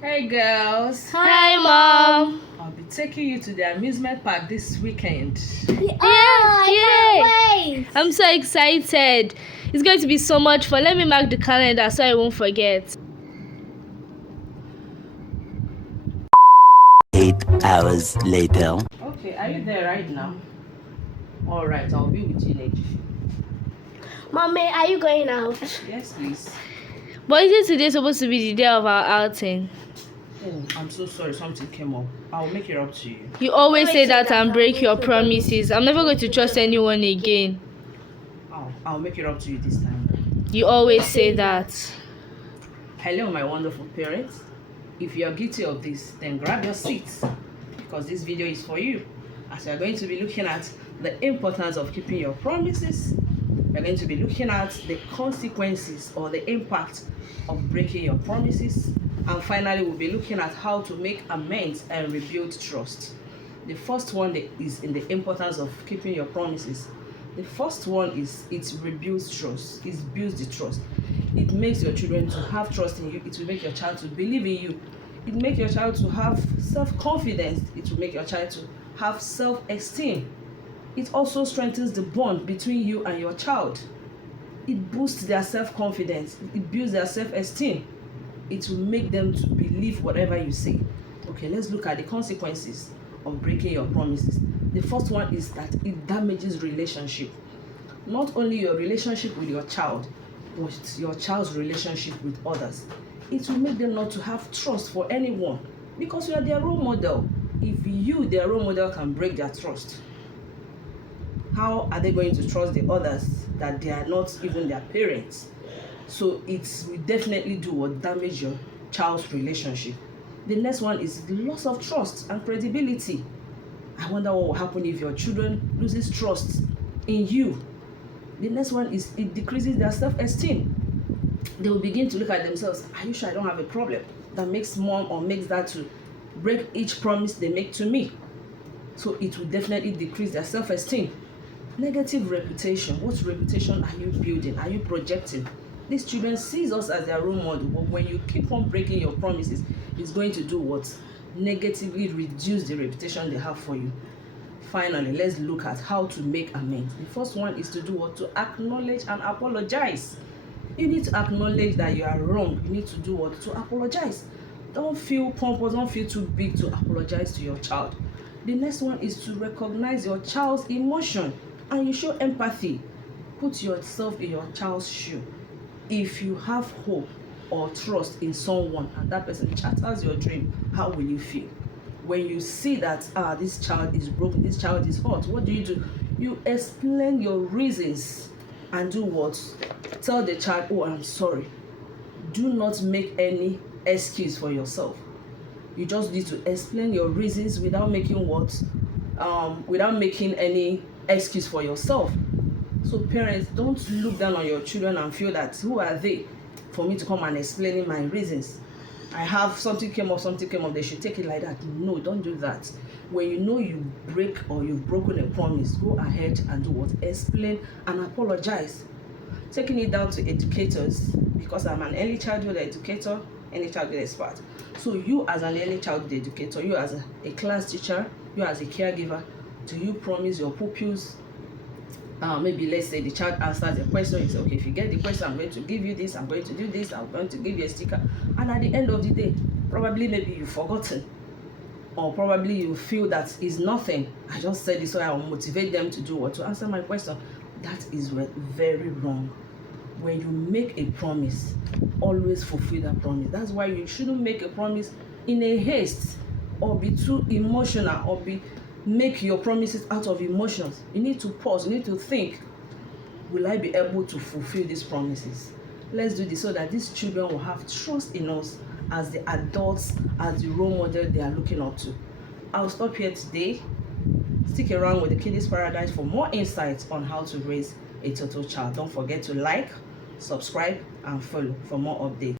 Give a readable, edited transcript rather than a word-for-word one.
Hey girls, Hi, Mom. I'll be taking you to the amusement park this weekend. Yay! I'm so excited. It's going to be so much fun. Let me mark the calendar so I won't forget. 8 hours later. Okay, are you there right now? Alright, I'll be with you later. Mommy, are you going out? Yes, please. But isn't today supposed to be the day of our outing? Oh, I'm so sorry, something came up. I'll make it up to you. You always say that and break your promises. I'm never going to trust anyone again. I'll make it up to you this time. You always say that. Hello, my wonderful parents. If you are guilty of this, then grab your seats because this video is for you. As we are going to be looking at the importance of keeping your promises, we're going to be looking at the consequences or the impact of breaking your promises, and finally we'll be looking at how to make amends and rebuild trust. The first one is in the importance of keeping your promises. The first one is it rebuilds trust. It builds the trust. It makes your children to have trust in you. It will make your child to believe in you. It makes your child to have self-confidence. It will make your child to have self-esteem. It also strengthens the bond between you and your child. It boosts their self-confidence. It builds their self-esteem. It will make them to believe whatever you say. Okay, let's look at the consequences of breaking your promises. The first one is that it damages relationship. Not only your relationship with your child, but your child's relationship with others. It will make them not to have trust for anyone because you are their role model. If you, their role model, can break their trust, how are they going to trust the others that they are not even their parents? So it will definitely do or damage your child's relationship. The next one is loss of trust and credibility. I wonder what will happen if your children loses trust in you. The next one is it decreases their self-esteem. They will begin to look at themselves. Are you sure I don't have a problem that makes mom or makes dad to break each promise they make to me? So it will definitely decrease their self-esteem. Negative reputation. What reputation are you building? Are you projecting? These children sees us as their role model, but when you keep on breaking your promises, it's going to do what? Negatively reduce the reputation they have for you. Finally, let's look at how to make amends. The first one is to do what? To acknowledge and apologize. You need to acknowledge that you are wrong. You need to do what? To apologize. Don't feel pompous, don't feel too big to apologize to your child. The next one is to recognize your child's emotion and you show empathy. Put yourself in your child's shoe. If you have hope or trust in someone and that person shatters your dream, how will you feel? When you see that this child is broken, this child is hurt, what do? You explain your reasons and do what? Tell the child, oh, I'm sorry. Do not make any excuse for yourself. You just need to explain your reasons without making what? Without making any excuse for yourself. So parents, don't look down on your children and feel that who are they for me to come and explain my reasons. I have something came up, they should take it like that. No, don't do that. When you know you break or you've broken a promise, go ahead and do what? Explain and apologize. Taking it down to educators, because I'm an early childhood educator, early childhood expert. So you as an early childhood educator, you as a class teacher, you as a caregiver, do you promise your pupils, maybe let's say the child answers the question, you say, okay, if you get the question, I'm going to give you this, I'm going to do this, I'm going to give you a sticker, and at the end of the day, probably maybe you've forgotten, or probably you feel that it's nothing. I just said this so I will motivate them to do what? To answer my question. That is very wrong. When you make a promise, always fulfill that promise. That's why you shouldn't make a promise in a haste or be too emotional or make your promises out of emotions. You need to pause, you need to think, will I be able to fulfill these promises? Let's do this so that these children will have trust in us as the adults, as the role model they are looking up to. I'll stop here today. Stick around with the Kiddies Paradise for more insights on how to raise a total child. Don't forget to like, subscribe, and follow for more updates.